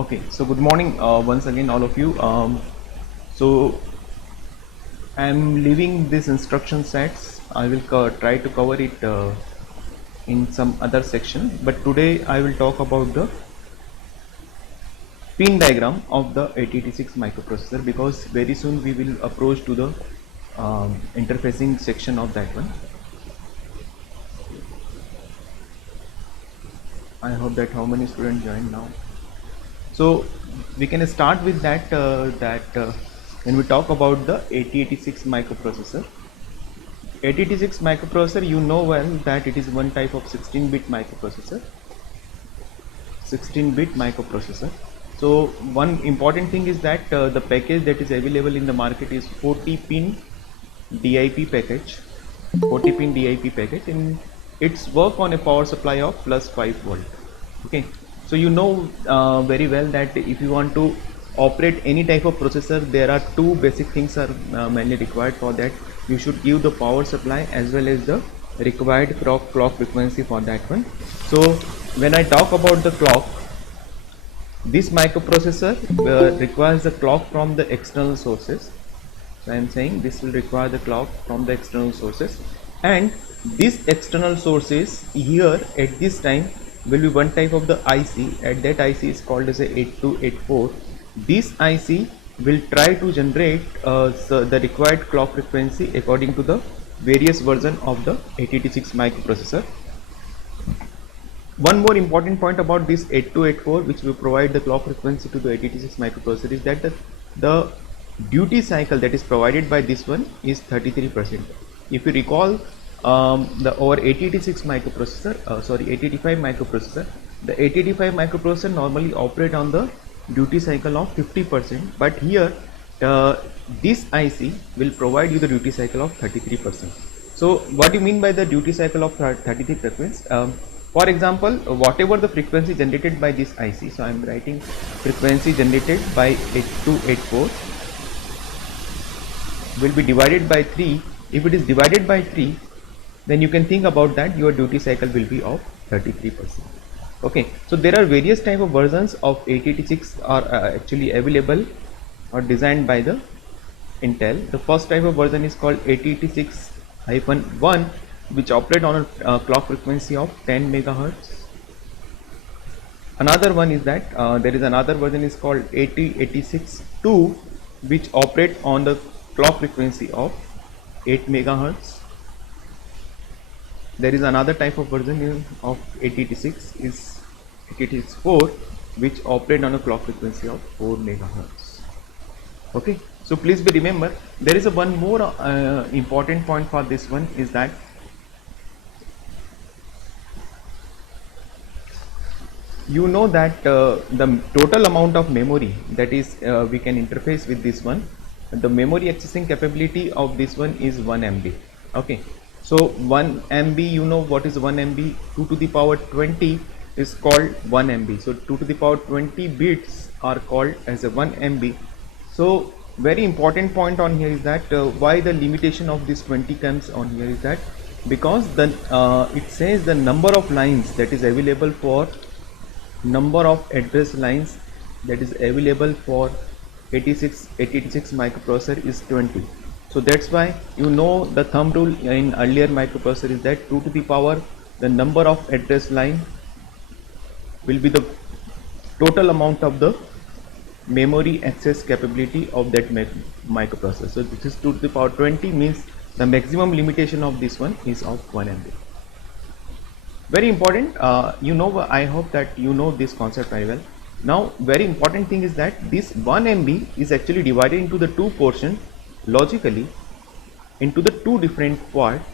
Okay, so good morning once again, all of you. So I'm leaving this instruction sets. I will try to cover it in some other section, but today I will talk about the pin diagram of the 8086 microprocessor because very soon we will approach to the interfacing section of that one. I hope that how many students joined now. So we can start with that. When we talk about the 8086 microprocessor, 8086 microprocessor, you know well that it is one type of 16-bit microprocessor. 16-bit microprocessor. So one important thing is that the package that is available in the market is 40-pin DIP package. 40-pin DIP package, and it's work on a power supply of plus 5 volt. Okay, so you know very well that if you want to operate any type of processor, there are two basic things are mainly required for that. You should give the power supply as well as the required clock frequency for that one. So when I talk about the clock, this microprocessor requires the clock from the external sources. So I am saying this will require the clock from the external sources, and these external sources here at this time will be one type of the IC, and that IC is called as a 8284. This IC will try to generate so the required clock frequency according to the various version of the 8086 microprocessor. One more important point about this 8284, which will provide the clock frequency to the 8086 microprocessor, is that the duty cycle that is provided by this one is 33%. If you recall, our 8086 microprocessor, 8085 microprocessor, the 8085 microprocessor normally operate on the duty cycle of 50%, but here this IC will provide you the duty cycle of 33%. So what do you mean by the duty cycle of 33%? For example, whatever the frequency generated by this IC, so I am writing frequency generated by 8284 will be divided by 3. If it is divided by 3, then you can think about that your duty cycle will be of 33%. Okay, so there are various type of versions of 8086 are actually available or designed by the Intel. The first type of version is called 8086-1, which operate on a clock frequency of 10 megahertz. Another one is that there is another version is called 8086-2, which operate on the clock frequency of 8 megahertz. There is another type of version of 8086 is 8086-4, which operate on a clock frequency of 4 megahertz. Okay, so please be remember, there is a one more important point for this one is that you know that the total amount of memory that is we can interface with this one, the memory accessing capability of this one is 1 MB. Okay, so 1 MB, you know what is 1 MB? 2 to the power 20 is called 1 MB. So 2 to the power 20 bits are called as a 1 MB. So very important point on here is that why the limitation of this 20 comes on here is that because the it says the number of lines that is available for number of address lines that is available for 8086 microprocessor is 20. So that's why you know the thumb rule in earlier microprocessor is that 2 to the power the number of address line will be the total amount of the memory access capability of that microprocessor. So this is 2 to the power 20 means the maximum limitation of this one is of 1 MB. Very important, you know, I hope that you know this concept very well. Now very important thing is that this 1 MB is actually divided into the two portions logically into the two different parts,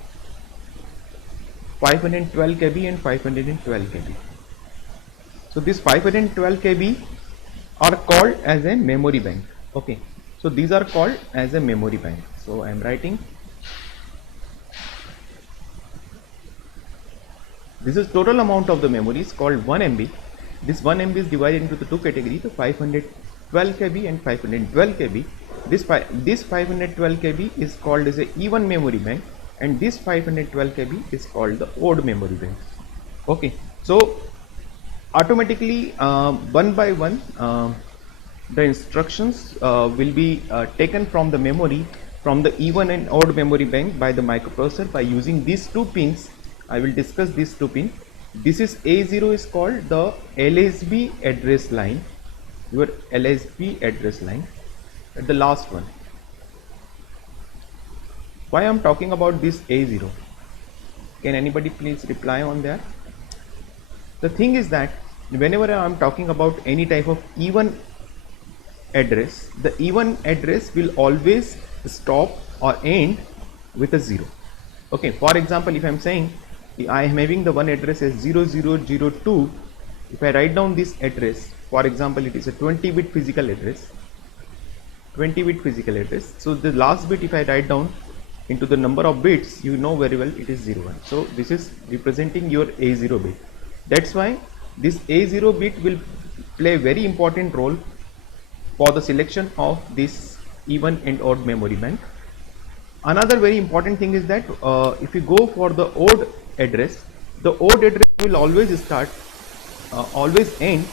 512 KB and 512 KB. So this 512 KB are called as a memory bank. Okay, so these are called as a memory bank. So I am writing this is total amount of the memory is called 1 MB. This 1 MB is divided into the two categories, the 512 KB and 512 KB. This 512 KB is called as a even memory bank, and this 512 KB is called the odd memory bank. Okay, so automatically one by one the instructions will be taken from the memory, from the even and odd memory bank by the microprocessor by using these two pins. I will discuss these two pins. This is A0 is called the LSB address line, your LSB address line, the last one. Why I'm talking about this A0? Can anybody please reply on that? The thing is that whenever I'm talking about any type of even address, the even address will always stop or end with a 0. Okay, for example, if I'm saying I am having the one address as 0002, if I write down this address, for example, it is a 20-bit physical address, 20-bit physical address. So the last bit, if I write down into the number of bits, you know very well it is 01. So this is representing your A0 bit. That's why this A0 bit will play a very important role for the selection of this even and odd memory bank. Another very important thing is that if you go for the odd address, the odd address will always start, always end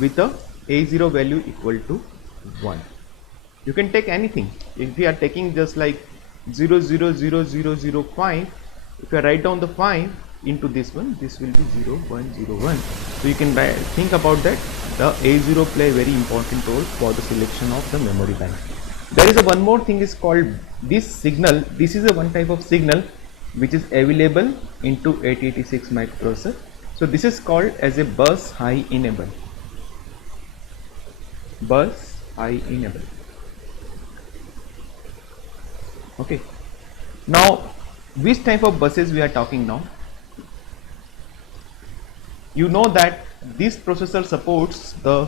with a A0 value equal to 1. You can take anything. If we are taking just like 000005, if I write down the 5 into this one, this will be 0101. So you can think about that. The A0 play a very important role for the selection of the memory bank. There is a one more thing is called this signal. This is a one type of signal which is available into 8086 microprocessor. So this is called as a bus high enable. Bus high enable. Okay. Now, which type of buses we are talking now? You know that this processor supports the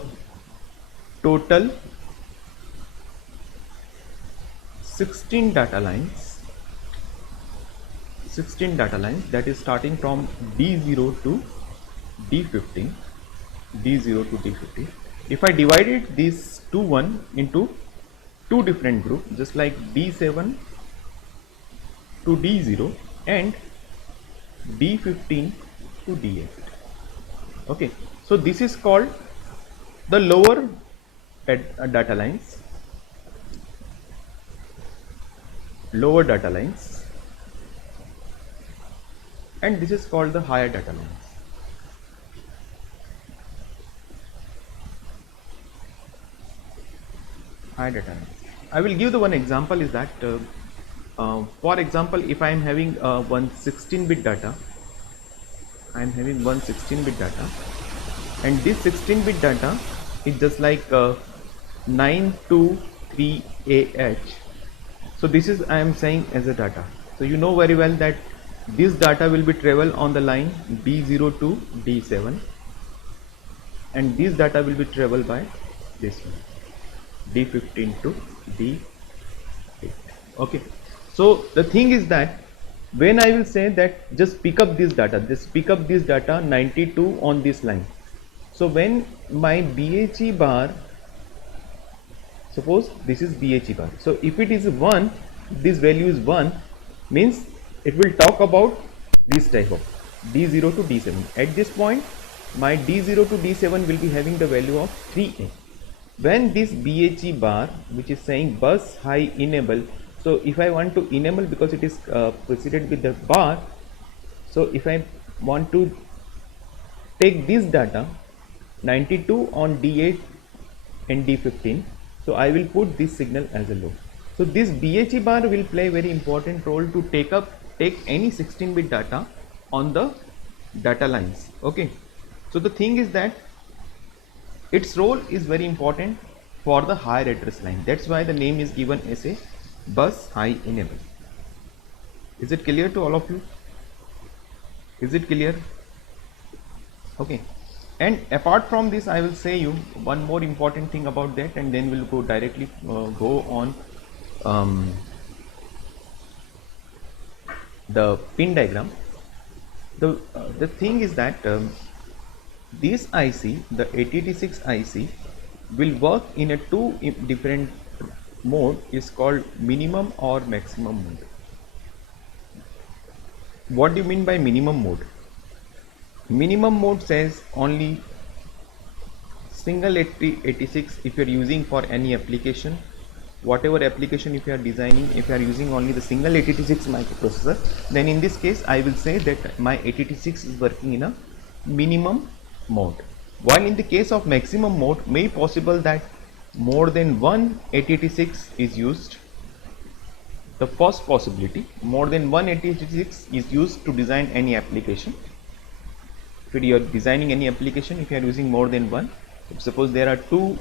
total 16 data lines. 16 data lines, that is starting from D0 to D15. D0 to D15. If I divided these two one into two different groups, just like D7 to D0 and D15 to D8. Okay, so this is called the lower data lines, and this is called the higher data lines. Higher data lines. I will give the one example is that for example, if I am having one 16-bit data, I am having one 16-bit data, and this 16-bit data is just like 923AH. So this is I am saying as a data. So you know very well that this data will be travel on the line D0 to D7, and this data will be travel by this one D15 to D8. Okay. So the thing is that when I will say that just pick up this data, 92 on this line. So when my BHE bar, suppose this is BHE bar. So if it is 1, this value is 1, means it will talk about this type of D0 to D7. At this point, my D0 to D7 will be having the value of 3A. When this BHE bar, which is saying bus high enable, so if I want to enable because it is preceded with the bar, so if I want to take this data 92 on D8 and D15, so I will put this signal as a low. So this BHE bar will play a very important role to take any 16-bit data on the data lines. Okay. So the thing is that its role is very important for the higher address line. That's why the name is given as a bus high enable. Is it clear to all of you? Is it clear? Okay. And apart from this, I will say you one more important thing about that, and then we'll go directly go on the pin diagram. The thing is that this IC, the 8086 IC, will work in a two different mode, is called minimum or maximum mode. What do you mean by minimum mode? Minimum mode says only single 86 if you are using for any application, whatever application if you are designing, if you are using only the single 86 microprocessor, then in this case I will say that my 86 is working in a minimum mode. While in the case of maximum mode, may possible that more than one 86 is used. The first possibility, more than one 86 is used to design any application. If you are designing any application, if you are using more than one, suppose there are two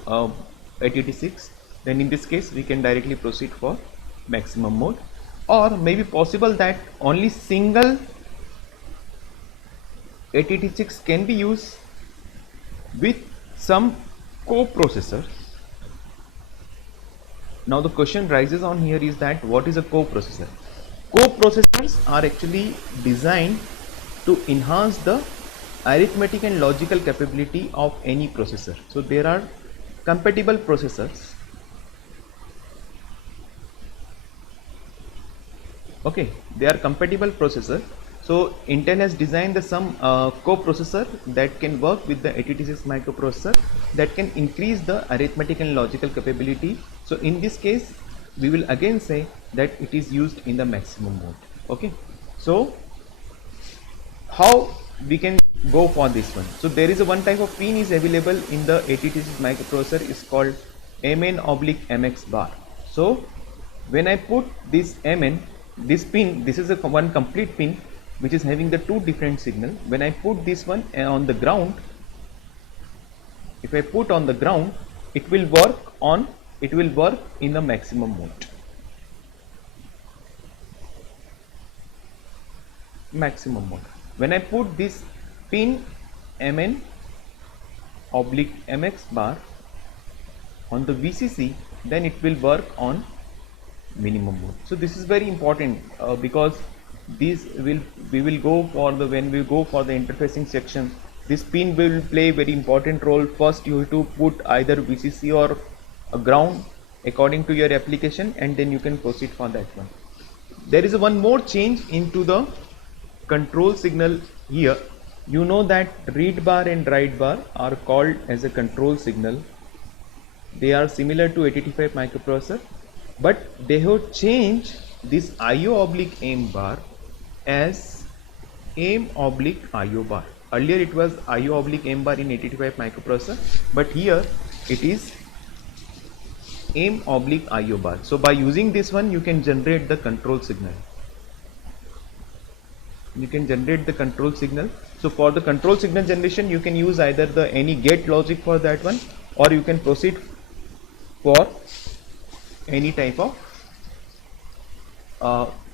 86, then in this case we can directly proceed for maximum mode. Or maybe possible that only single 86 can be used with some coprocessor. Now the question rises on here is that what is a coprocessor? Coprocessors are actually designed to enhance the arithmetic and logical capability of any processor. So there are compatible processors. Okay, they are compatible processor. So Intel has designed some coprocessor that can work with the 86 microprocessor that can increase the arithmetic and logical capability. So in this case, we will again say that it is used in the maximum mode. Okay, so how we can go for this one? So there is a one type of pin is available in the 86 microprocessor is called MN/MX bar. So when I put this MN, this pin, this is a one complete pin which is having the two different signal. When I put this one on the ground, if I put on the ground, it will work in the maximum mode. Maximum mode. When I put this pin MN/MX bar on the VCC, then it will work on minimum mode. So this is very important because we will go for the, when we go for the interfacing section, this pin will play very important role. First you have to put either VCC or a ground according to your application, and then you can proceed for that one. There is one more change into the control signal here. You know that read bar and write bar are called as a control signal. They are similar to 885 microprocessor, but they have changed this IO/aim bar as aim/IO bar. Earlier it was IO/aim bar in 885 microprocessor, but here it is aim/IO bar. So by using this one, you can generate the control signal. So for the control signal generation, you can use either the any gate logic for that one, or you can proceed for any type of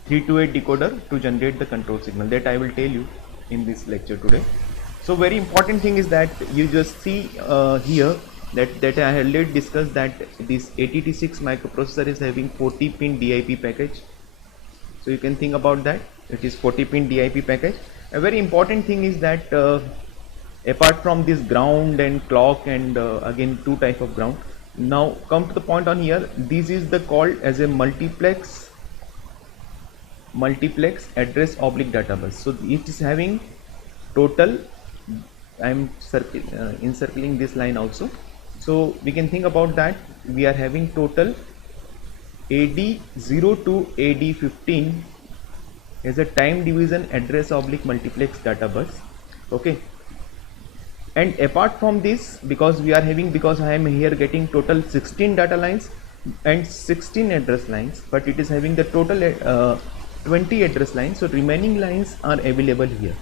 3 to 8 decoder to generate the control signal. That I will tell you in this lecture today. So very important thing is that you just see here that I had already discussed that this 886 microprocessor is having 40 pin DIP package. So you can think about that. It is 40 pin DIP package. A very important thing is that apart from this ground and clock and again two type of ground, now come to the point on here. This is the called as a multiplex address/data bus. So it is having total, I am encircling this line also. So we can think about that we are having total AD0 to AD15 as a time division address/multiplex data bus. Okay, and apart from this, because I am here getting total 16 data lines and 16 address lines, but it is having the total 20 address lines, so remaining lines are available here.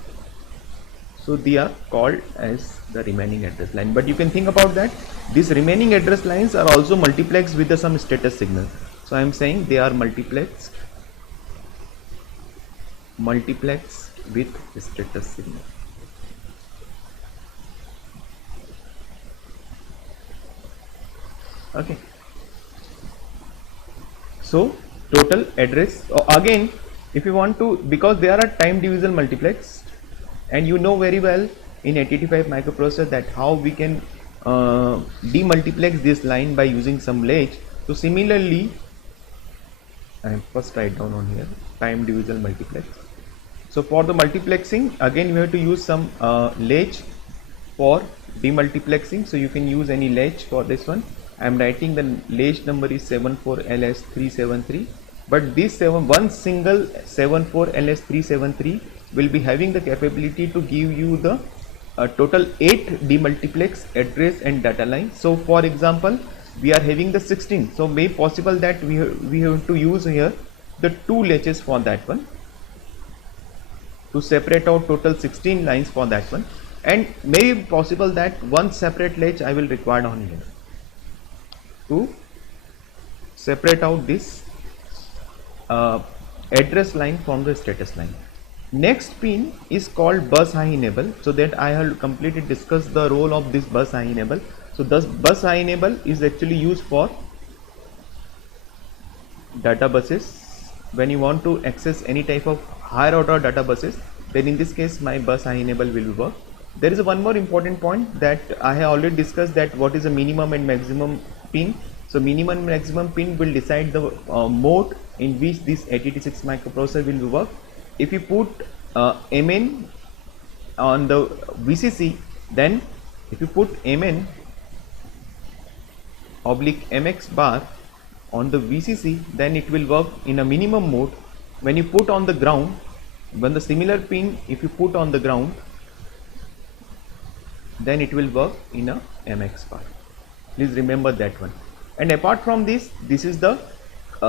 So they are called as the remaining address line. But you can think about that these remaining address lines are also multiplexed with some status signal. So I am saying they are multiplexed with status signal. Okay, so total address again, if you want to, because they are a time division multiplex, and you know very well in 885 microprocessor that how we can demultiplex this line by using some latch. So similarly, I first write down on here time division multiplex. So for the multiplexing, again you have to use some latch for demultiplexing. So you can use any latch for this one. I am writing the latch number is 74LS373, but this one single 74LS373 will be having the capability to give you the total 8 demultiplex address and data line. So for example, we are having the 16, so may possible that we have to use here the 2 latches for that one to separate out total 16 lines for that one, and may be possible that one separate latch I will require on here to separate out this address line from the status line. Next pin is called bus high enable, so that I have completely discussed the role of this bus high enable. So this bus high enable is actually used for data buses. When you want to access any type of higher order data buses, then in this case my bus high enable will work. There is one more important point that I have already discussed, that what is a minimum and maximum pin. So minimum and maximum pin will decide the mode in which this 8086 microprocessor will work. If you put MN on the VCC, then if you put MN oblique MX bar on the VCC, then it will work in a minimum mode. When you put on the ground, when the similar pin if you put on the ground, then it will work in a MX bar. Please remember that one. And apart from this, this is the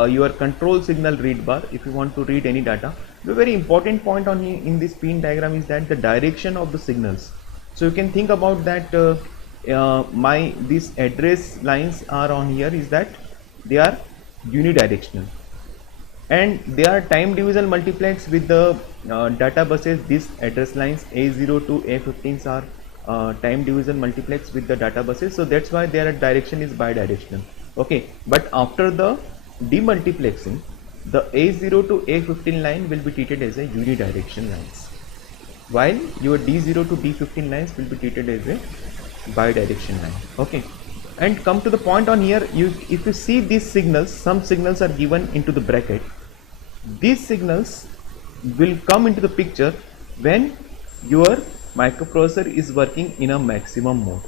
your control signal read bar if you want to read any data. The very important point on in this pin diagram is that the direction of the signals. So you can think about that these address lines are on here is that they are unidirectional, and they are time division multiplex with the data buses. These address lines A0 to A15s are time division multiplex with the data buses, so that's why their direction is bidirectional. Okay, but after the demultiplexing, the A0 to A15 line will be treated as a unidirectional lines, while your D0 to D15 lines will be treated as a bidirectional line. Okay, and come to the point on here, if you see these signals, some signals are given into the bracket. These signals will come into the picture when your microprocessor is working in a maximum mode.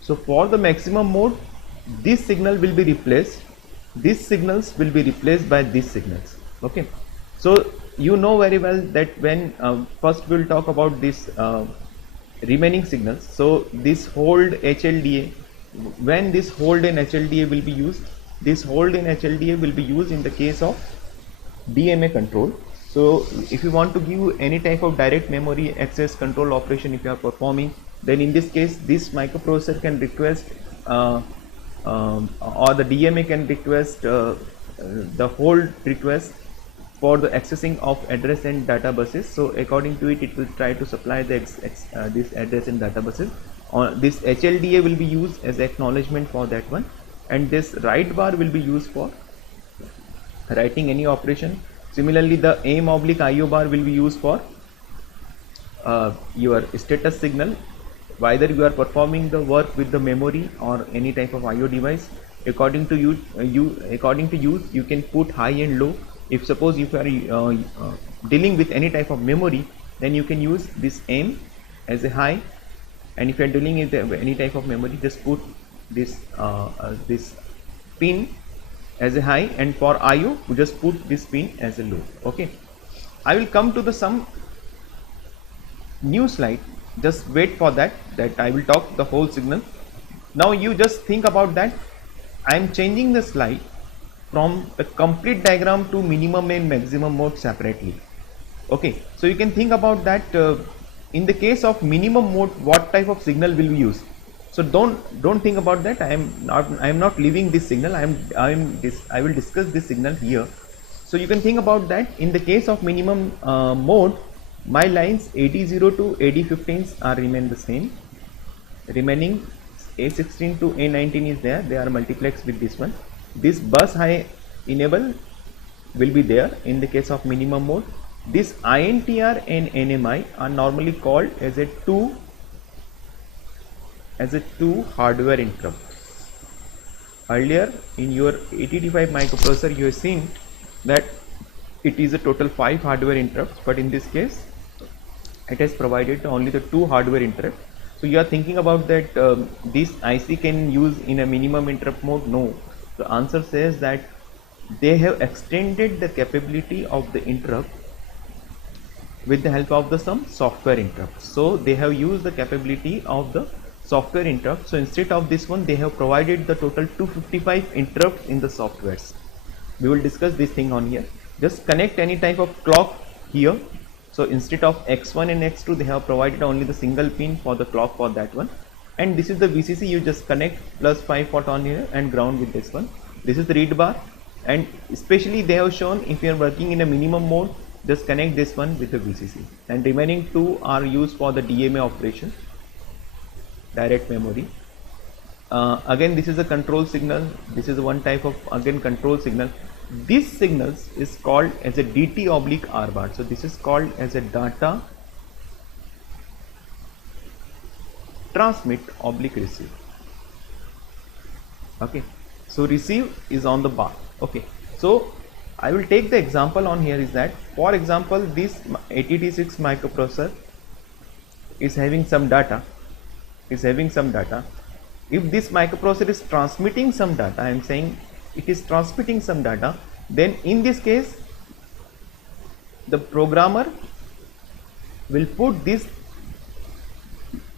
So for the maximum mode, this signal will be replaced, these signals will be replaced by these signals. Okay, so you know very well that when first we will talk about this remaining signals. So this hold HLDA, when this hold in HLDA will be used, this hold in HLDA will be used in the case of DMA control. So if you want to give any type of direct memory access control operation if you are performing, then in this case this microprocessor can request or the DMA can request the hold request for the accessing of address and data buses. So according to it, it will try to supply the this address and data buses. This HLDA will be used as acknowledgement for that one, and this write bar will be used for writing any operation. Similarly, the aim oblique IO bar will be used for your status signal, whether you are performing the work with the memory or any type of IO device. According to you can put high and low. If suppose if you are dealing with any type of memory, then you can use this aim as a high, and if you are dealing with any type of memory, just put this this pin as a high, and for IO you just put this pin as a low. Okay, I will come to the some new slide. Just wait for that I will talk the whole signal. Now you just think about that I am changing the slide from the complete diagram to minimum and maximum mode separately. Okay, so you can think about that in the case of minimum mode, what type of signal will we use. So don't think about that. I am not leaving this signal. I will discuss this signal here. So you can think about that in the case of minimum mode, my lines AD0 to AD15s are remain the same. Remaining A16 to A19 is there. They are multiplexed with this one. This bus high enable will be there in the case of minimum mode. This INTR and NMI are normally called as a two hardware interrupt. Earlier in your 8085 microprocessor, you have seen that it is a total 5 hardware interrupts, but in this case it has provided only the 2 hardware interrupt. So you are thinking about that this IC can use in a minimum interrupt mode? No. The answer says that they have extended the capability of the interrupt with the help of the some software interrupts. So they have used the capability of the software interrupt. So instead of this one, they have provided the total 255 interrupts in the softwares. We will discuss this thing on here. Just connect any type of clock here. So instead of X1 and X2, they have provided only the single pin for the clock for that one. And this is the VCC. You just connect plus 5 watt on here and ground with this one. This is the read bar. And especially they have shown if you are working in a minimum mode, just connect this one with the VCC. And remaining 2 are used for the DMA operation, direct memory. Again, this is a control signal. This is one type of again control signal. This signals is called as a DT oblique R bar. So this is called as a data transmit oblique receive. Okay, so receive is on the bar. Okay, so I will take the example on here is that, for example, this 8086 microprocessor is having some data. If this microprocessor is transmitting some data, I am saying it is transmitting some data, then in this case the programmer will put this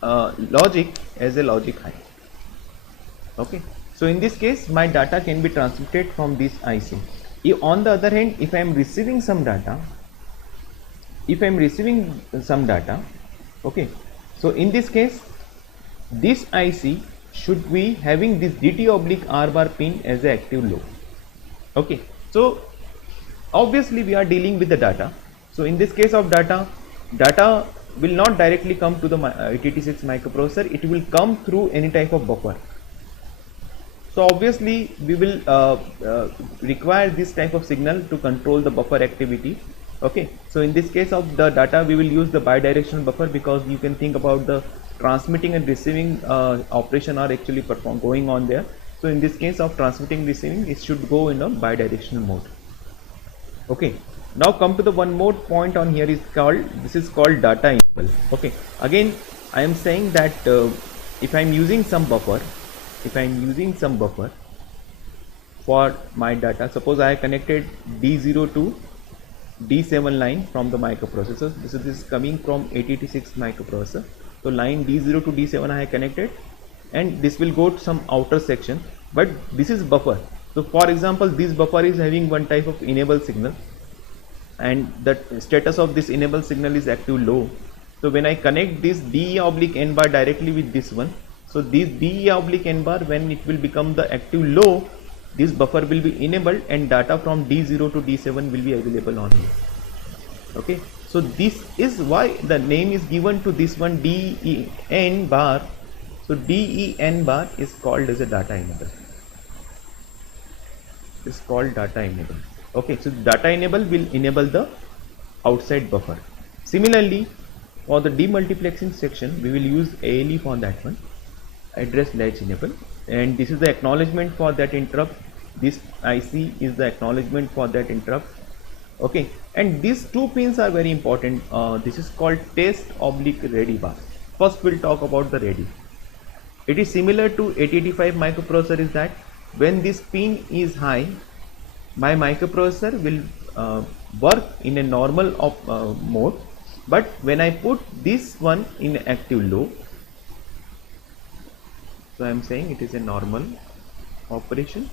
logic as a logic high. Okay, so in this case my data can be transmitted from this IC. If, on the other hand, if I am receiving some data, okay, so in this case this IC should be having this DT oblique R bar pin as a active low. Okay, so obviously we are dealing with the data. So in this case of data will not directly come to the 8086 microprocessor, it will come through any type of buffer. So obviously we will require this type of signal to control the buffer activity. Okay, so in this case of the data we will use the bidirectional buffer, because you can think about the transmitting and receiving operation are actually going on there. So in this case of transmitting receiving, it should go in a bidirectional mode. Okay, now come to the one more point on here is called, this is called data enable. Okay, again I am saying that if I am using some buffer, for my data, suppose I connected D0 to D7 line from the microprocessor. This is coming from 8086 microprocessor. So line D0 to D7 I have connected, and this will go to some outer section, but this is buffer. So for example, this buffer is having one type of enable signal, and the status of this enable signal is active low. So when I connect this DE oblique N bar directly with this one, so this DE oblique N bar, when it will become the active low, this buffer will be enabled and data from D0 to D7 will be available on here. Okay, so this is why the name is given to this one, DEN bar. So DEN bar is called as a data enable. It's called data enable. Okay, so data enable will enable the outside buffer. Similarly, for the demultiplexing section, we will use ALE for that one, address latch enable, and this is the acknowledgement for that interrupt. This IC is the acknowledgement for that interrupt. Okay, and these two pins are very important. This is called test oblique ready bar. First we'll talk about the ready. It is similar to 8085 microprocessor, is that when this pin is high, my microprocessor will work in a normal mode, but when I put this one in active low, so I am saying it is a normal operation,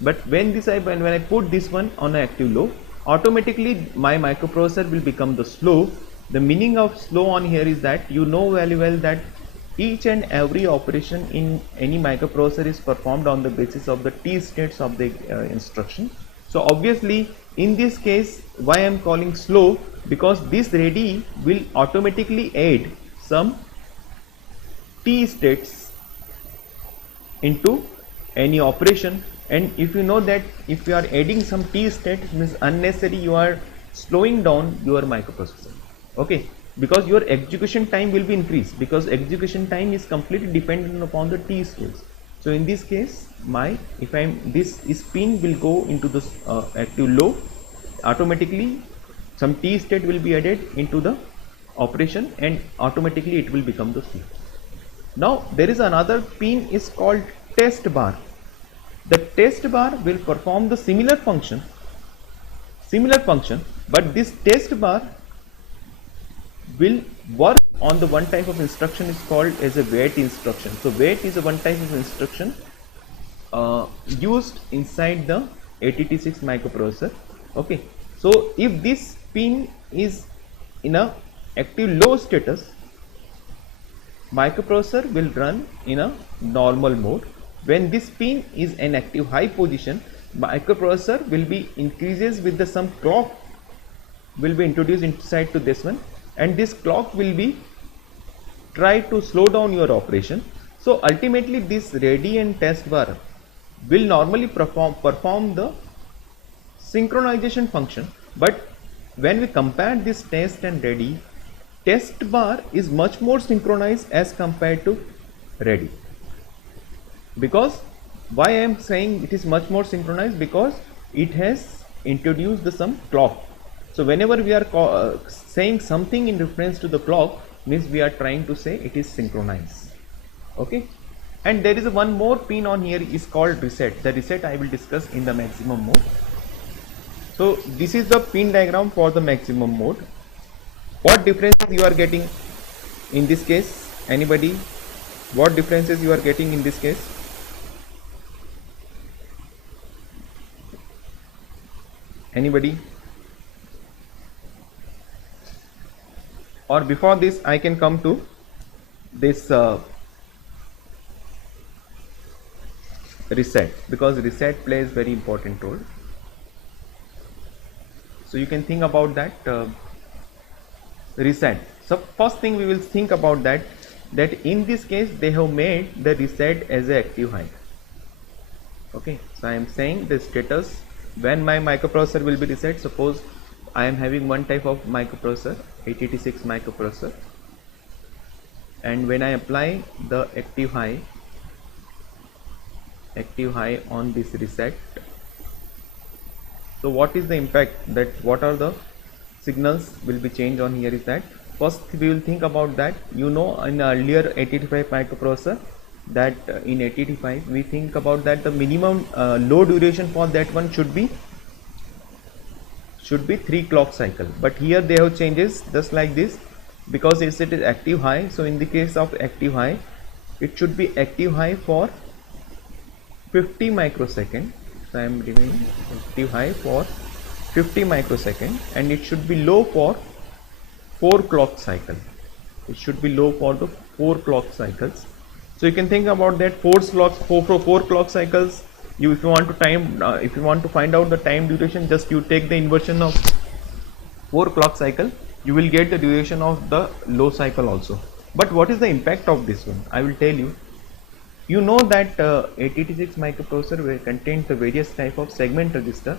but when I put this one on an active low, automatically my microprocessor will become the slow. The meaning of slow on here is that you know very well that each and every operation in any microprocessor is performed on the basis of the T states of the instruction. So obviously in this case, why I am calling slow, because this ready will automatically add some T states into any operation. And if you know that if you are adding some T state, it means unnecessary you are slowing down your microprocessor. Okay, because your execution time will be increased, because execution time is completely dependent upon the T states. So in this case, this pin will go into this active low, automatically some T state will be added into the operation and automatically it will become the C. Now there is another pin is called test bar. The test bar will perform the similar function, but this test bar will work on the one type of instruction is called as a wait instruction. So wait is a one type of instruction used inside the 8086 microprocessor. Okay, so if this pin is in a active low status, microprocessor will run in a normal mode. When this pin is in active high position, microprocessor will be increases with the some clock will be introduced inside to this one, and this clock will be try to slow down your operation. So ultimately this ready and test bar will normally perform the synchronization function, but when we compare this test and ready, test bar is much more synchronized as compared to ready. Because why I am saying it is much more synchronized, because it has introduced the some clock. So whenever we are saying something in reference to the clock, means we are trying to say it is synchronized. Okay, and there is a one more pin on here is called reset. The reset I will discuss in the maximum mode. So this is the pin diagram for the maximum mode. What differences you are getting in this case? Anybody? What differences you are getting in this case? Anybody? Or before this I can come to this reset, because reset plays very important role. So you can think about that reset. So first thing we will think about that in this case they have made the reset as a active high. Okay, so I am saying the status when my microprocessor will be reset. Suppose I am having one type of microprocessor, 8086 microprocessor, and when I apply the active high on this reset, so what is the impact, that what are the signals will be changed on here is that first we will think about that. You know, in earlier 8085 microprocessor, that in 8085 we think about that the minimum low duration for that one should be 3 clock cycle, but here they have changes just like this, because it is active high. So in the case of active high, it should be active high for 50 microsecond. So I am giving active high for 50 microsecond, and it should be low for 4 clock cycle. It should be low for the 4 clock cycles. So you can think about that 4 clock cycles. If you want to if you want to find out the time duration, just you take the inversion of 4 clock cycle, you will get the duration of the low cycle also. But what is the impact of this one? I will tell you. You know that 8086 microprocessor will contain the various type of segment register.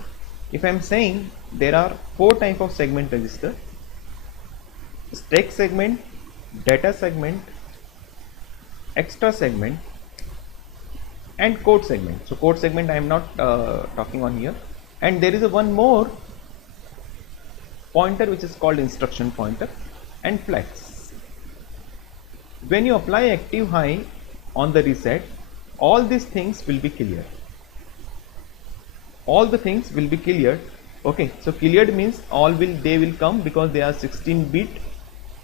If I am saying there are 4 type of segment register: stack segment, data segment, extra segment, and code segment. So code segment I am not talking on here, and there is a one more pointer which is called instruction pointer and flex. When you apply active high on the reset, all these things will be cleared. All the things will be cleared. Okay, so cleared means they will come, because they are 16-bit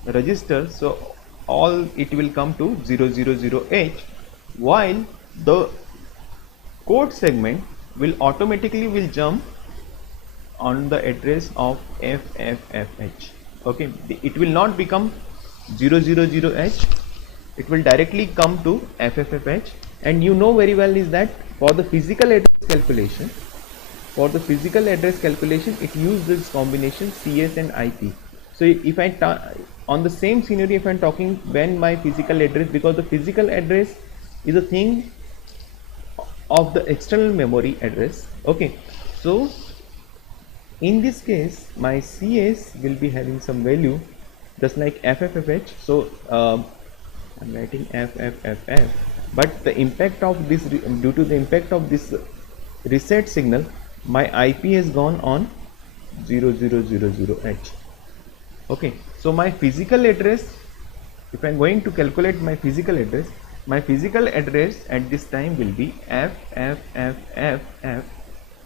registers, so all it will come to 000H, while the code segment will automatically jump on the address of FFFH. Okay, it will not become 000H, it will directly come to FFFH. And you know very well is that for the physical address calculation, it uses this combination CS and IP. So if I on the same scenario, if I am talking when my physical address, because the physical address is a thing of the external memory address. Okay, so in this case my CS will be having some value just like FFFH. So I'm writing FFFF, but the impact of this, due to the impact of this reset signal, my IP has gone on 0000H. Okay, so my physical address, if I'm going to calculate my physical address at this time will be F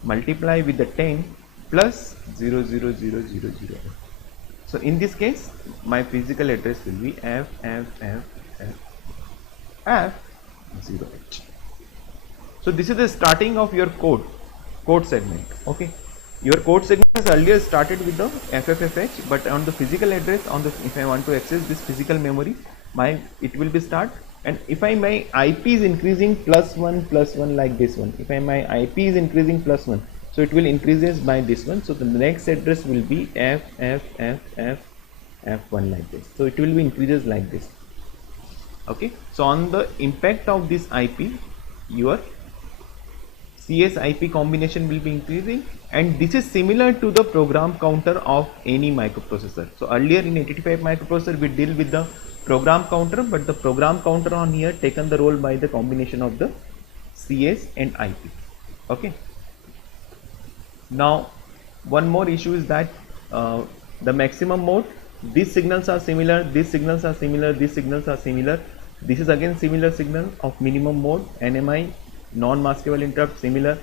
multiply with the 10 plus 00000. So in this case my physical address will be F0H. So this is the starting of your code segment. Okay, your code segment has earlier started with the FFFH, but on the physical address, if I want to access this physical memory, it will be start. And if my IP is increasing +1 like this one, if my IP is increasing +1, so it will increases by this one. So the next address will be F1 like this. So it will be increases like this. Okay, so on the impact of this IP, your CS IP combination will be increasing, and this is similar to the program counter of any microprocessor. So earlier in 8085 microprocessor we deal with the program counter, but the program counter on here taken the role by the combination of the CS and IP. Okay, now one more issue is that the maximum mode, these signals are similar, these signals are similar, these signals are similar. This is again similar signal of minimum mode, NMI, non-maskable interrupt, similar.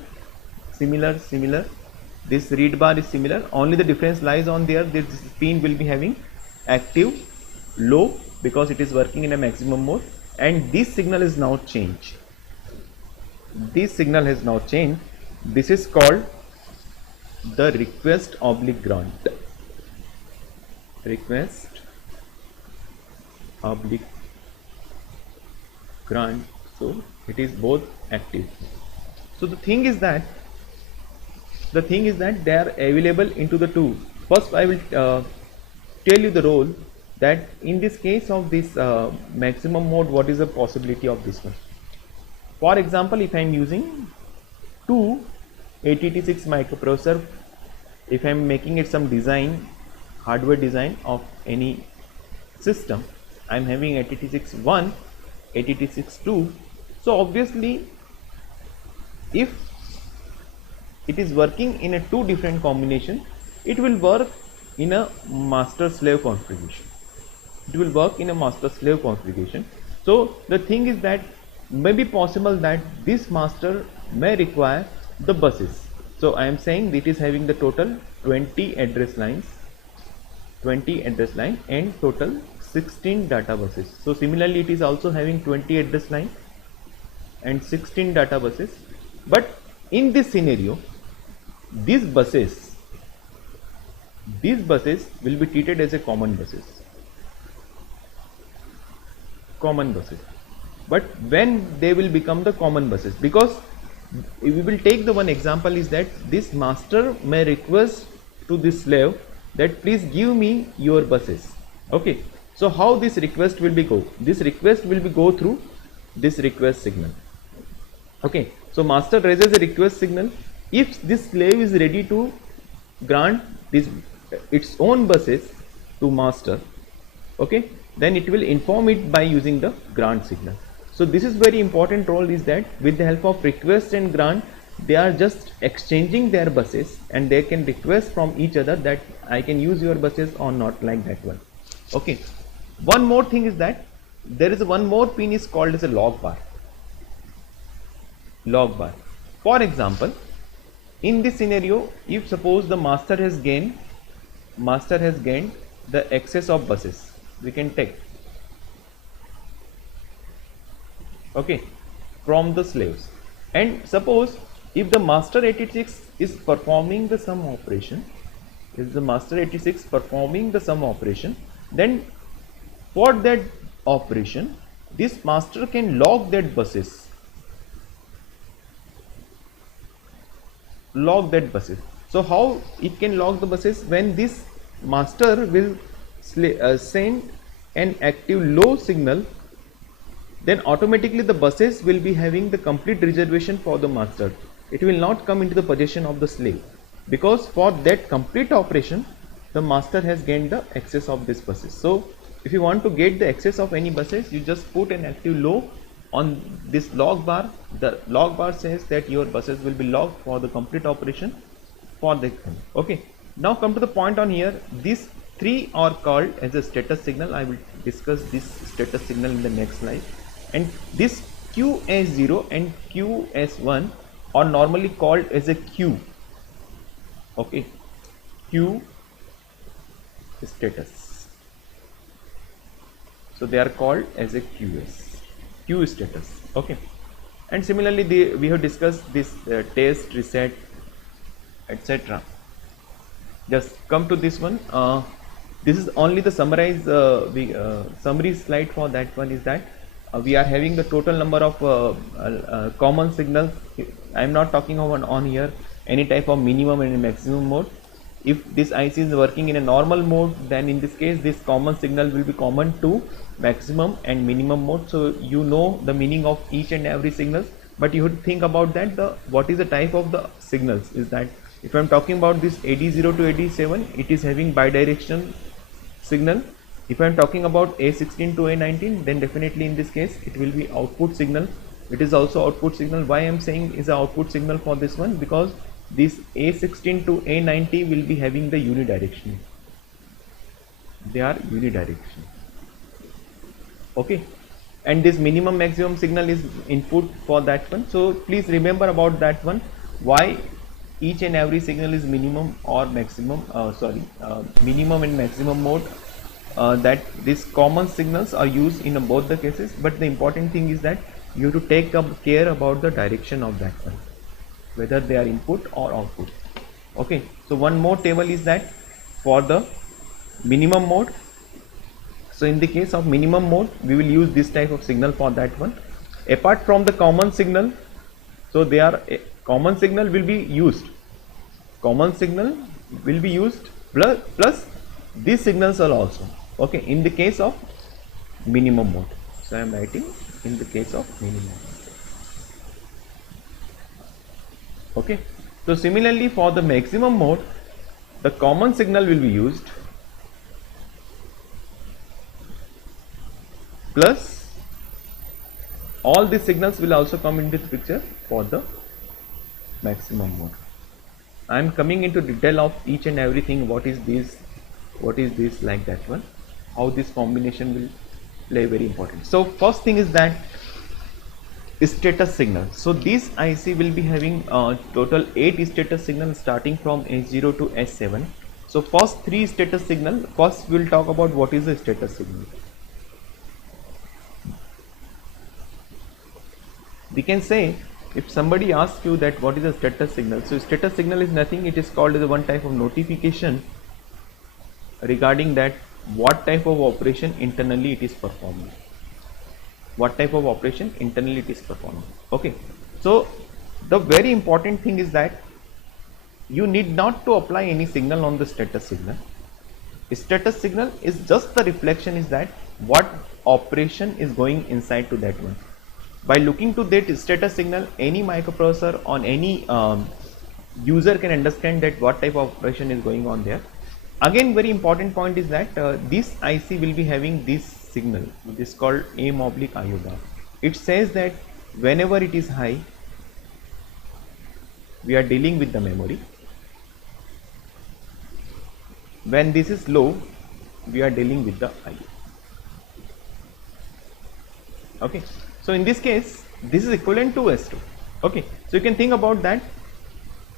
This read bar is similar, only the difference lies on there. This pin will be having active low because it is working in a maximum mode, and this signal is now changed. This signal has now changed. This is called the request/grant. Request/grant. So it is both active. So the thing is that they are available into the two. First I will tell you the role that in this case of this maximum mode, what is the possibility of this one. For example, if I am using two 8086 microprocessor, if I am making it some design, hardware design of any system, I am having 8086-1, 8086-2. So obviously if it is working in a two different combination, it will work in a master slave configuration. So the thing is that may be possible that this master may require the buses. So I am saying it is having the total 20 address lines and total 16 data buses. So similarly it is also having 20 address line and 16 data buses, but in this scenario these buses will be treated as a common buses. But when they will become the common buses, because we will take the one example is that this master may request to this slave that please give me your buses. Okay, so how this request will be go? This request will be go through this request signal. Okay, so master raises a request signal. If this slave is ready to grant its own buses to master, okay, then it will inform it by using the grant signal. So this is very important role is that with the help of request and grant, they are just exchanging their buses and they can request from each other that I can use your buses or not, like that one. Okay, one more thing is that there is one more pin is called as a log bar. For example, in this scenario, if suppose the master has gained the excess of buses, we can take, okay, from the slaves, and suppose if the master 86 is performing the sum operation, then for that operation this master can log that buses. So how it can log the buses? When this master will send an active low signal, then automatically the buses will be having the complete reservation for the master. It will not come into the possession of the slave, because for that complete operation the master has gained the access of this buses. So if you want to get the access of any buses, you just put an active low on this log bar. The log bar says that your buses will be logged for the complete operation for the. Okay, Now come to the point on here. These three are called as a status signal. I will discuss this status signal in the next slide. And this QS0 and QS1 are normally called as a Q. Okay, Q status. So they are called as a Q status. Okay, and similarly we have discussed this test, reset, etc. Just come to this one. This is only the summary slide for that one. Is that we are having the total number of common signals. I am not talking about on here any type of minimum and maximum mode. If this IC is working in a normal mode, then in this case this common signal will be common to maximum and minimum mode. So you know the meaning of each and every signals, but you have to think about that what is the type of the signals. Is that if I am talking about this AD0 to AD7, it is having bidirectional signal. If I am talking about A16 to A19, then definitely in this case it will be output signal. It is also output signal. Why I am saying is a output signal for this one? Because this A16 to A90 will be having the unidirectional. They are unidirectional. Okay, and this minimum maximum signal is input for that one. So please remember about that one. Why each and every signal is minimum or maximum, minimum and maximum mode. That these common signals are used in both the cases, but the important thing is that you have to take care about the direction of that one, whether they are input or output. Okay, so one more table is that for the minimum mode. So in the case of minimum mode, we will use this type of signal for that one. Apart from the common signal, so they are common signal will be used. Common signal will be used plus these signals are also. Okay, in the case of minimum mode. So I am writing in the case of minimum mode. Okay, so similarly for the maximum mode, the common signal will be used plus all these signals will also come into the picture for the maximum mode. I am coming into detail of each and everything. What is this, like that one, how this combination will play very important. So first thing is that status signal. So this IC will be having total 8 status signals starting from S0 to S7. So first 3 status signal. First we will talk about what is a status signal. We can say, if somebody asks you that what is a status signal, so status signal is nothing, it is called as one type of notification regarding that what type of operation internally it is performing. What type of operation internally it is performing. Okay, so the very important thing is that you need not to apply any signal on the status signal. Status signal is just the reflection is that what operation is going inside to that one. By looking to that status signal, any microprocessor on any user can understand that what type of operation is going on there. Again, very important point is that this IC will be having this signal, which is called aim/IO bar. It says that whenever it is high, we are dealing with the memory. When this is low, we are dealing with the IO. Okay, so in this case, this is equivalent to S2. Okay, so you can think about that.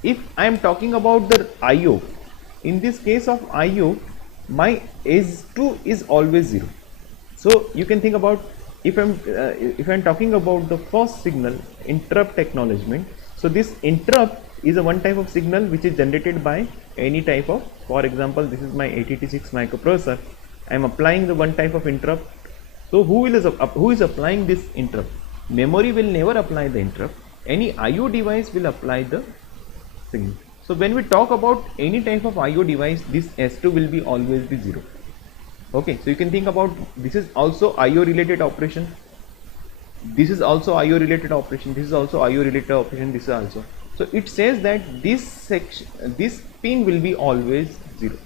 If I am talking about the IO, in this case of IO, my S2 is always 0. So you can think about if I'm talking about the first signal, interrupt acknowledgement. So this interrupt is a one type of signal which is generated by any type of, for example, this is my 8086 microprocessor. I am applying the one type of interrupt. So who is applying this interrupt? Memory will never apply the interrupt. Any IO device will apply the signal. So when we talk about any type of IO device, this S2 will be always be 0. Okay, so you can think about this is also IO related operation. This is also IO related operation. This is also IO related operation. This is also. So it says that this section, this pin will be always 0.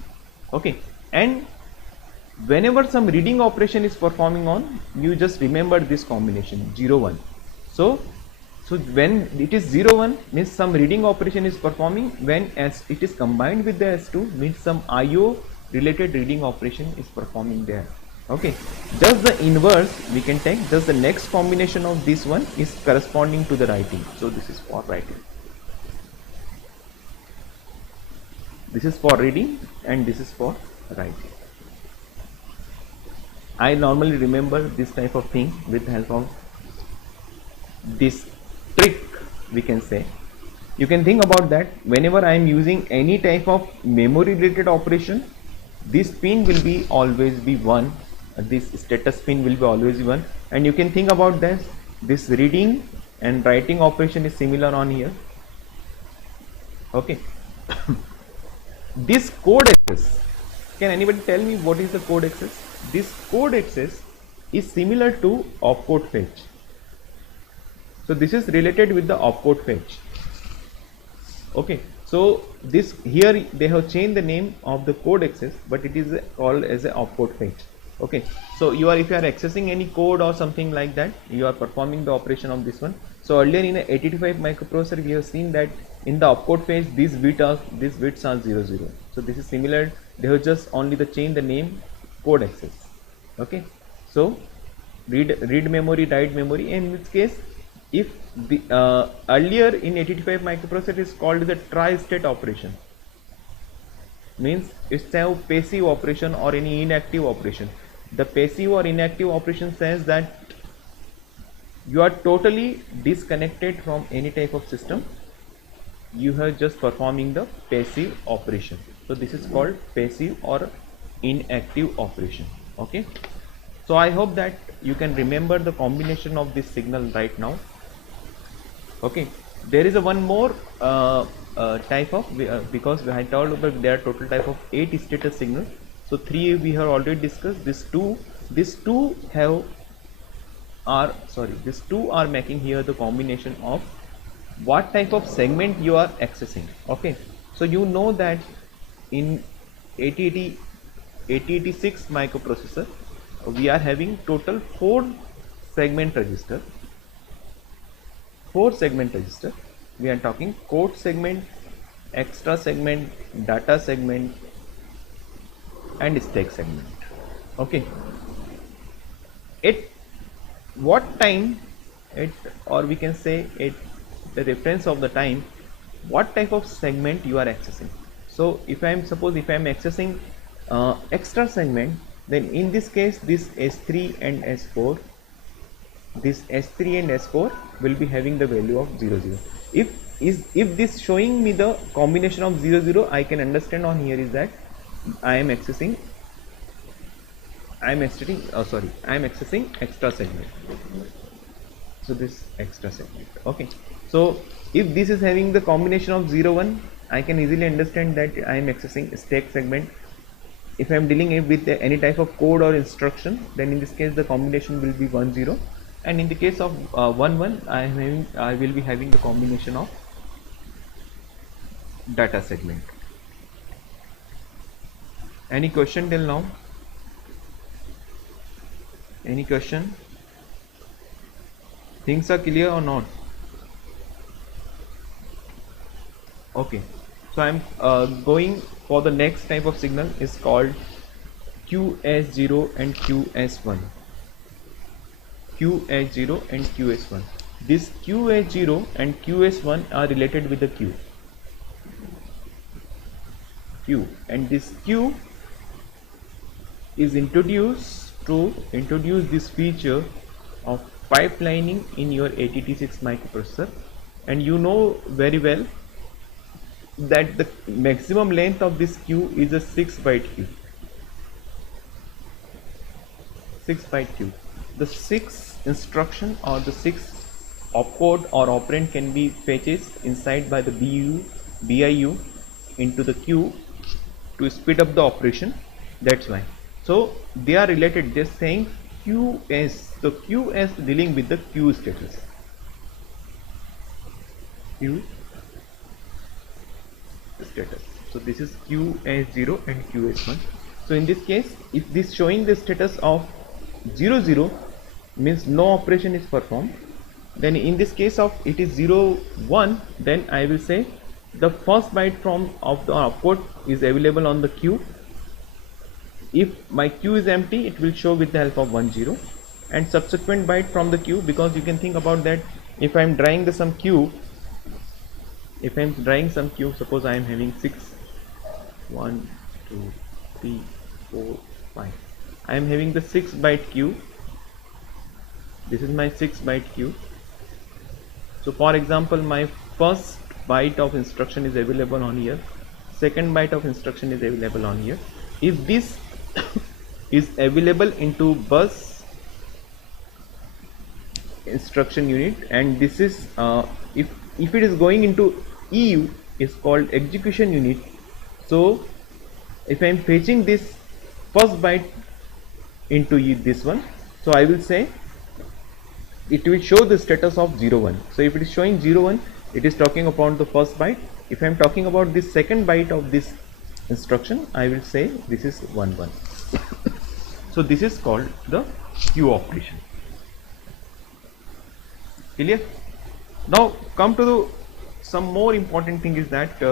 Okay, and whenever some reading operation is performing on, you just remember this combination 0 1. So So when it is 0 1 means some reading operation is performing, when as it is combined with the S2 means some IO related reading operation is performing there. Okay, just the inverse we can take, just the next combination of this one is corresponding to the writing. So this is for writing, this is for reading, and this is for writing. I normally remember this type of thing with the help of this trick, we can say. You can think about that whenever I am using any type of memory related operation, this pin will be always be 1, this status pin will be always 1, and you can think about this reading and writing operation is similar on here. Okay. This code access, can anybody tell me what is the code access? This code access is similar to opcode fetch. So this is related with the opcode fetch. Okay, so this here they have changed the name of the code access, but it is called as a opcode fetch. Okay, so if you are accessing any code or something like that, you are performing the operation of this one. So earlier in a 8085 microprocessor we have seen that in the opcode fetch these bits are 0 0. So this is similar, they have just only the change the name code access. Okay, so read memory, write memory. In this case, if the earlier in 8085 microprocessor it is called the tri-state operation, means it's a passive operation or any inactive operation. The passive or inactive operation says that you are totally disconnected from any type of system, you are just performing the passive operation. So this is called passive or inactive operation. Okay, so I hope that you can remember the combination of this signal right now. Okay, there is a one more type of because I told about there are total type of 8 status signals. So 3 we have already discussed. These two are making here the combination of what type of segment you are accessing. Okay, so you know that in 8086 microprocessor we are having total 4 segment register. We are talking code segment, extra segment, data segment, and stack segment. Okay, at what time, or we can say at the reference of the time, what type of segment you are accessing. So if I am accessing extra segment, then in this case this S3 and S4, this S3 and S4 will be having the value of 0 0. If this showing me the combination of 0 0, I can understand on here is that I am accessing extra segment. So this extra segment. Okay, so if this is having the combination of 0 1, I can easily understand that I am accessing stack segment. If I am dealing with any type of code or instruction, then in this case the combination will be 1 0, and in the case of 1 1 I will be having the combination of data segment. Any question till now? Any question? Things are clear or not? Okay, so I am going for the next type of signal is called QS0 and QS1. QS0 and QS1. This QS0 and QS1 are related with the Q, and this Q is introduced to introduce this feature of pipelining in your 8086 microprocessor, and you know very well that the maximum length of this queue is a 6-byte queue. 6-byte queue. The 6 instruction or the 6 opcode or operand can be fetches inside by the BIU into the queue to speed up the operation. That's why. So they are related. They're saying QS. So QS dealing with the queue status. Queue status. So this is QS0 and QS1. So in this case, if this showing the status of 0 0 means no operation is performed, then in this case of it is 0 1, then I will say the first byte from of the output is available on the queue. If my queue is empty, it will show with the help of 1 0, and subsequent byte from the queue, because you can think about that if I am drawing some queue, suppose I am having 6 1 2 3 4 5, I am having the 6 byte queue. This is my 6 byte queue. So for example, my first byte of instruction is available on here, second byte of instruction is available on here. If this is available into bus instruction unit, and this is if it is going into EU, is called execution unit. So if I am fetching this first byte into this one, so I will say it will show the status of 0 1. So if it is showing 0 1, it is talking about the first byte. If I am talking about this second byte of this instruction, I will say this is 1 1. So this is called the queue operation. Clear? Now come to some more important thing is that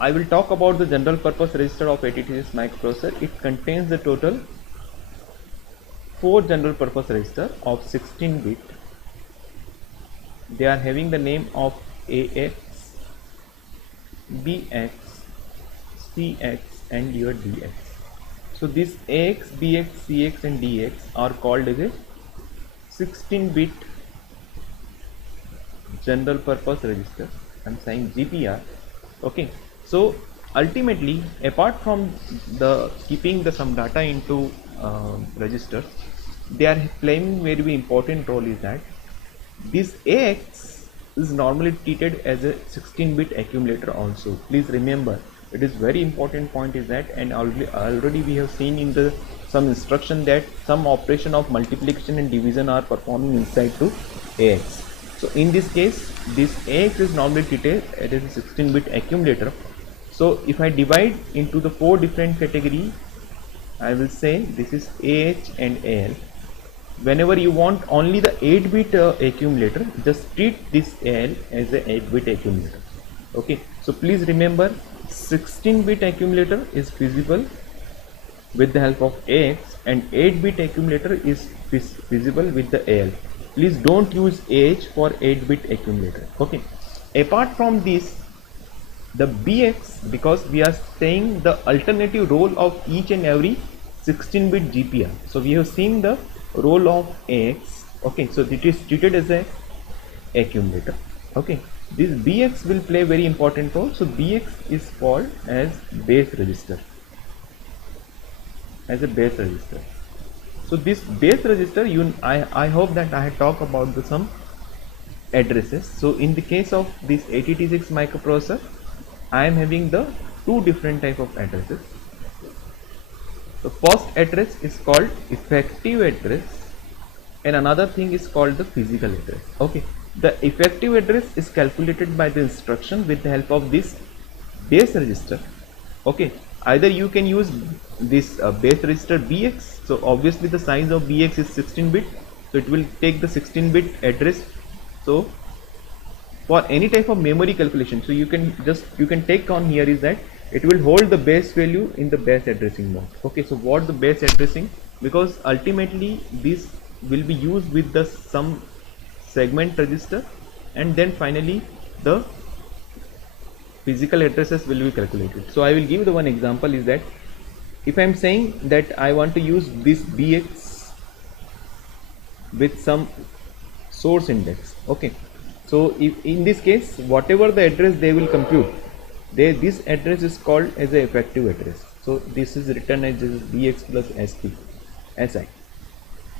I will talk about the general purpose register of 8086 microprocessor. It contains the total 4 general purpose register of 16 bit. They are having the name of AX, BX, CX and your DX. So this AX, BX, CX and DX are called as a 16 bit general purpose register. I'm saying GPR. Okay, so ultimately, apart from the keeping the some data into registers, they are playing very important role is that this AX is normally treated as a 16-bit accumulator also. Please remember, it is very important point is that, and already we have seen in the some instruction that some operation of multiplication and division are performing inside to AX. So in this case, this AX is normally treated as a 16-bit accumulator. So if I divide into the 4 different category, I will say this is AH and AL. Whenever you want only the 8-bit accumulator, just treat this AL as a 8-bit accumulator. Okay, so please remember, 16-bit accumulator is feasible with the help of AX, and 8-bit accumulator is feasible with the AL. Please don't use AH for 8-bit accumulator. Okay, apart from this, the BX, because we are saying the alternative role of each and every 16-bit GPR. So we have seen the role of AX. Okay, so it is treated as a accumulator. Okay, this BX will play very important role. So BX is called as base register, as a base register. So this base register, I hope that I had talked about some addresses. So in the case of this 8086 microprocessor, I am having the 2 different type of addresses. The first address is called effective address, and another thing is called the physical address. Okay, the effective address is calculated by the instruction with the help of this base register. Okay, either you can use this base register BX. So obviously the size of BX is 16-bit, so it will take the 16-bit address. So for any type of memory calculation, so you can take on here is that it will hold the base value in the base addressing mode. Okay, so what the base addressing, because ultimately this will be used with the some segment register, and then finally the physical addresses will be calculated. So I will give the one example is that if I am saying that I want to use this BX with some source index. Okay, so if in this case whatever the address they will compute, this address is called as a effective address. So this is written as BX plus SI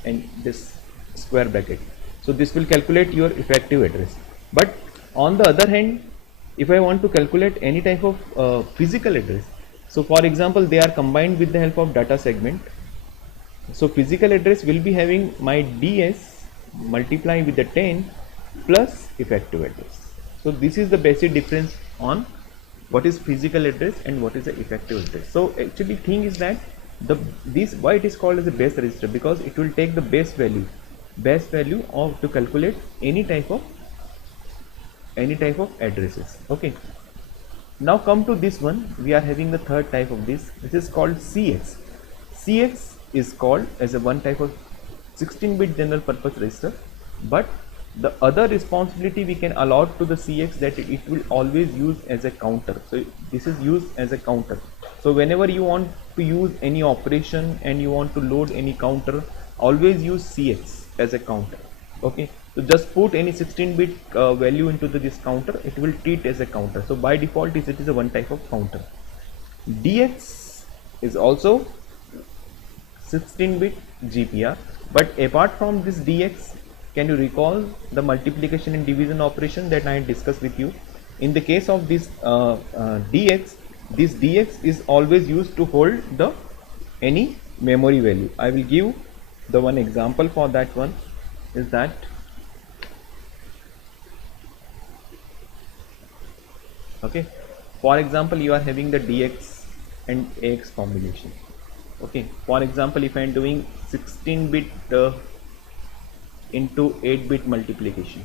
and this square bracket. So this will calculate your effective address. But on the other hand, if I want to calculate any type of physical address, so for example they are combined with the help of data segment. So physical address will be having my DS multiply with the 10 plus effective address. So this is the basic difference on what is physical address and what is the effective address. So actually thing is that why it is called as a base register, because it will take the base value best value of to calculate any type of addresses. Okay, now come to this one. We are having the third type of this. This is called CX. CX is called as a one type of 16-bit general purpose register, but the other responsibility we can allot to the CX that it will always use as a counter. So this is used as a counter. So whenever you want to use any operation and you want to load any counter, always use CX as a counter. Okay, so just put any 16-bit value into this counter, it will treat as a counter. So by default it is a one type of counter. DX is also 16-bit GPR, but apart from this DX, can you recall the multiplication and division operation that I discussed with you? In the case of this DX, this DX is always used to hold the any memory value. I will give the one example for that one is that okay, for example you are having the DX and AX combination. Okay, for example if I am doing 16-bit into 8-bit multiplication,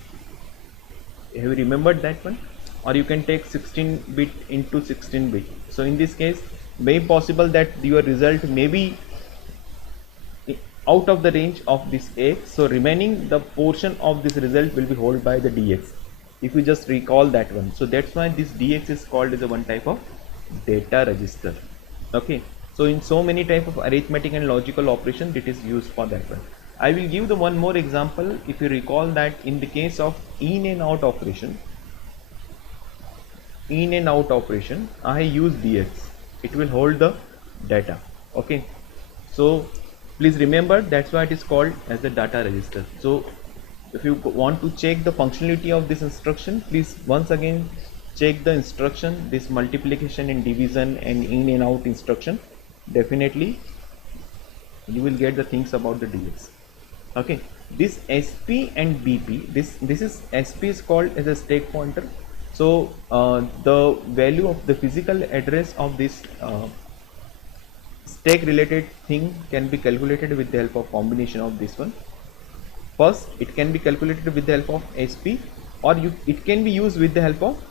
have you remembered that one? Or you can take 16-bit into 16-bit. So in this case, may possible that your result may be out of the range of this AX, so remaining the portion of this result will be held by the DX, if you just recall that one. So that's why this DX is called as a one type of data register. Okay, so in so many type of arithmetic and logical operation it is used for that one. I will give the one more example. If you recall that in the case of in and out operation, I use DX, it will hold the data. Okay, so please remember that's why it is called as a data register. So if you want to check the functionality of this instruction, please once again check the instruction, this multiplication and division and in and out instruction. Definitely you will get the things about the DX. Okay, this SP and BP, this is SP is called as a stack pointer. So the value of the physical address of this stack related thing can be calculated with the help of combination of this one. First it can be calculated with the help of SP, or it can be used with the help of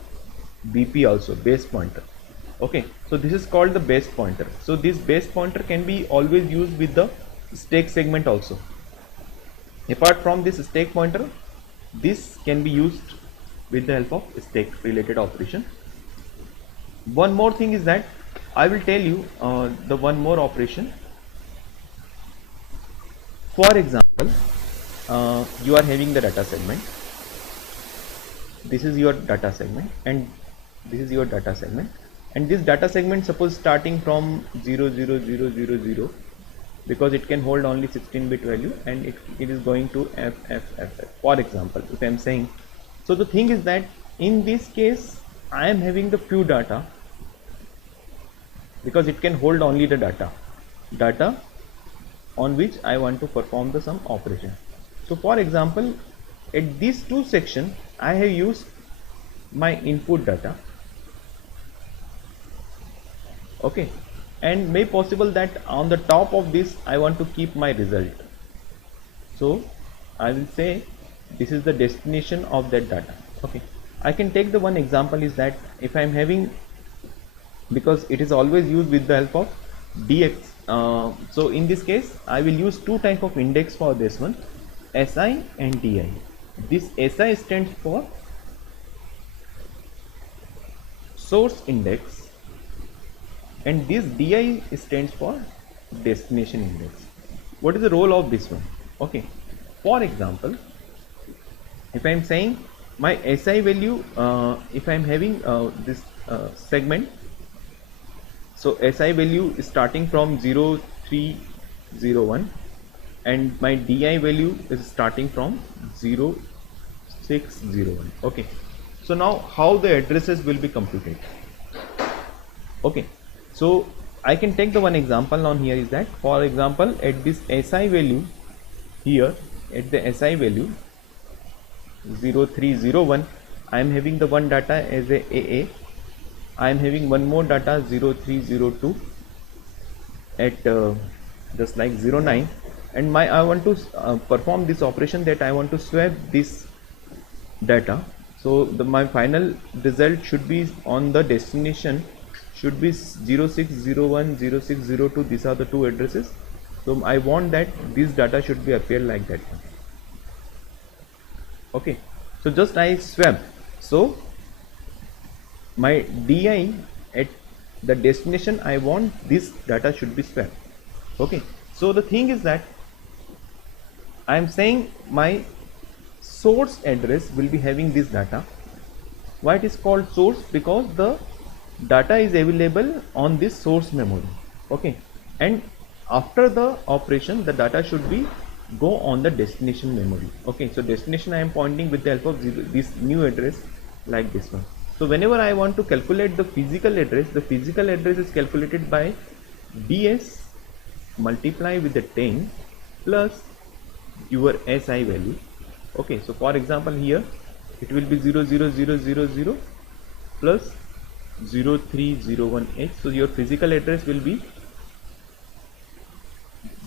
BP also, base pointer. Okay, so this is called the base pointer. So this base pointer can be always used with the stack segment also. Apart from this stack pointer, this can be used with the help of stack related operation. One more thing is that I will tell you the one more operation. For example, you are having the data segment. This is your data segment and this is your data segment, and this data segment suppose starting from 00000, because it can hold only 16-bit value, and it is going to FFFF, for example, if I am saying. So the thing is that in this case I am having the few data, because it can hold only the data on which I want to perform the some operation. So for example, at these two sections I have used my input data. Okay, and may possible that on the top of this I want to keep my result. So I will say this is the destination of that data. Okay, I can take the one example is that if I am having, because it is always used with the help of DX, so in this case I will use two type of index for this one, SI and DI. This SI stands for source index and this DI stands for destination index. What is the role of this one? Okay, for example, if I am saying my SI value, if I am having this segment, so SI value is starting from 0301 and my DI value is starting from 0601. Okay, so now how the addresses will be computed? Okay, so I can take the one example on here is that, for example, at this SI value here, at the SI value 0301, I am having the one data as a AA. I am having one more data 0302 at just like 09, and I want to perform this operation, that I want to swap this data. So my final result should be on the destination should be 0601 0602. These are the two addresses. So I want that this data should be appear like that. Okay, so just I swap. So my DI at the destination, I want this data should be swapped. Okay, so the thing is that I am saying my source address will be having this data. Why it is called source? Because the data is available on this source memory. Okay, and after the operation, the data should be go on the destination memory. Okay, so destination I am pointing with the help of this new address like this one. So whenever I want to calculate the physical address is calculated by DS multiply with the 10 plus your SI value. Okay, so for example here it will be 00000 plus 0301H. So your physical address will be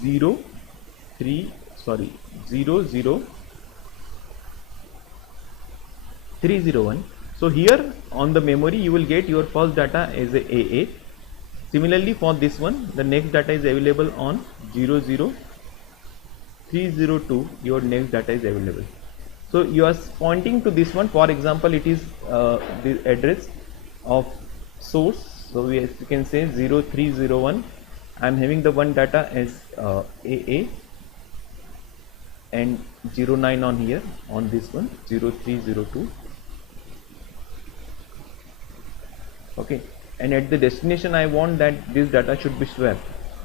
00301. So here on the memory you will get your first data as a AA. Similarly for this one, the next data is available on 00302. Your next data is available. So you are pointing to this one. For example, it is the address of source. So you can say 0301. I am having the one data as AA and 09 on here on this one 0302. Okay, and at the destination I want that this data should be swapped.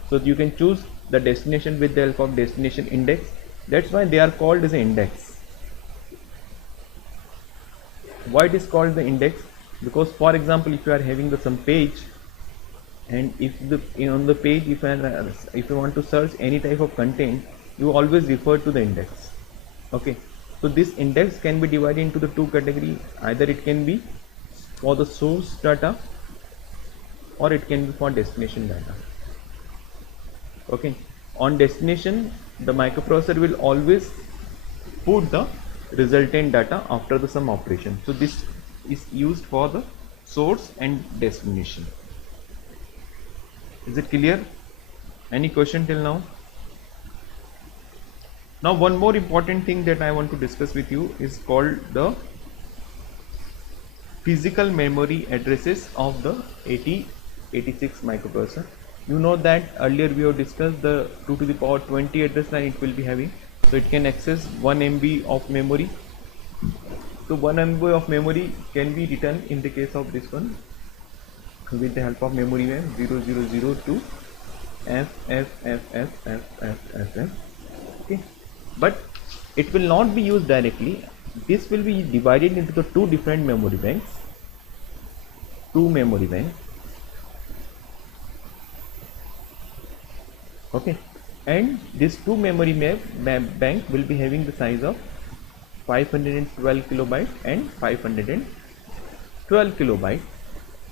So you can choose the destination with the help of destination index. That's why they are called as an index. Why it is called the index? Because for example, if you are having some page, and if on the page if you want to search any type of content, you always refer to the index. Okay, so this index can be divided into the two categories. Either it can be for the source data or it can be for destination data. Okay, on destination the microprocessor will always put the resultant data after the some operation. So this is used for the source and destination. Is it clear? Any question till now? Now one more important thing that I want to discuss with you is called the physical memory addresses of the 8086 microprocessor. You know that earlier we have discussed the 2 to the power 20 address line it will be having. So it can access 1 MB of memory. So 1 MB of memory can be written in the case of this one with the help of memory name 0002 FFFFFFF. Okay, but it will not be used directly. This will be divided into the two different memory banks. Two memory banks. Okay, and this two memory bank will be having the size of 512 kilobyte and 512 kilobyte.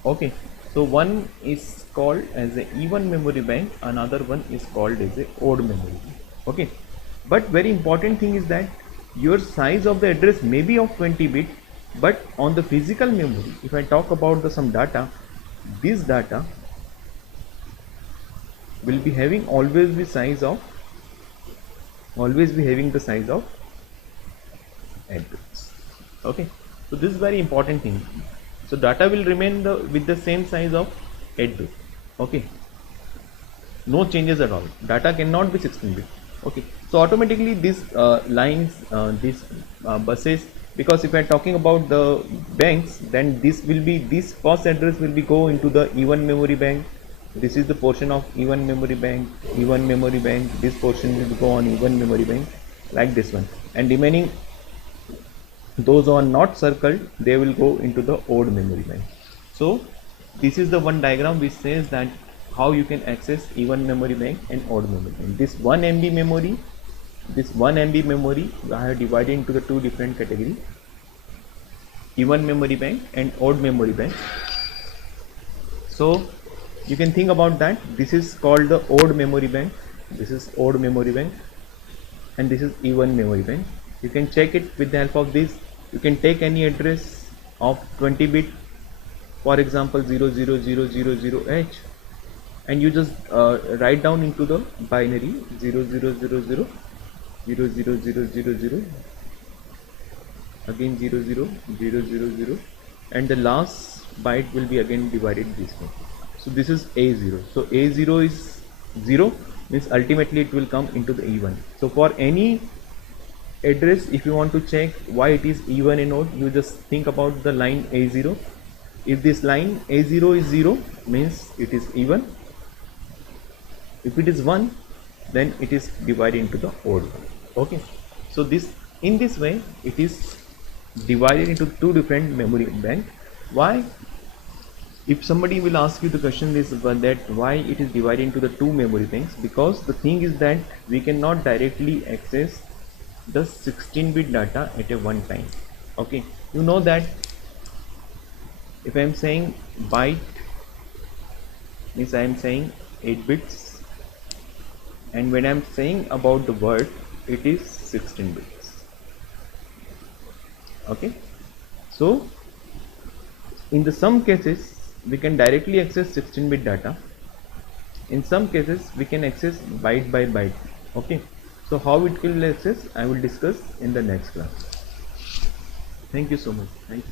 Okay, so one is called as a even memory bank, another one is called as a odd memory bank. Okay, but very important thing is that your size of the address may be of 20 bit, but on the physical memory, if I talk about some data, this data will be having always the size of address. Okay, so this is very important thing. So data will remain with the same size of address. Okay, no changes at all. Data cannot be 16 bit. Okay, so automatically these lines, these buses, because if I am talking about the banks, then this first address will be go into the even memory bank. This is the portion of even memory bank. This portion will go on even memory bank like this one, and remaining those who are not circled, they will go into the odd memory bank. So this is the one diagram which says that how you can access even memory bank and odd memory bank. This 1 MB memory, I have divided into the two different categories: even memory bank and odd memory bank. So you can think about that. This is called the odd memory bank. This is odd memory bank. and this is E1 memory bank. You can check it with the help of this. You can take any address of 20 bit, for example 00000H, and you just write down into the binary 00000000, again 00000, and the last byte will be again divided this way. So this is A0. So A0 is 0, means ultimately it will come into the E1. So for any address, if you want to check why it is E1 in node, you just think about the line A0. If this line A0 is 0, means it is E1. If it is 1, then it is divided into the odd one. Okay, so this, in this way it is divided into two different memory bank. Why? If somebody will ask you the question is that why it is divided into the two memory banks, because the thing is that we cannot directly access the 16-bit data at a one time. Okay, you know that if I am saying byte, means I am saying 8 bits, and when I am saying about the word, it is 16 bits. Okay, so in the some cases we can directly access 16-bit data. In some cases we can access byte by byte. Okay, so how it will access, I will discuss in the next class. Thank you so much. Thank you.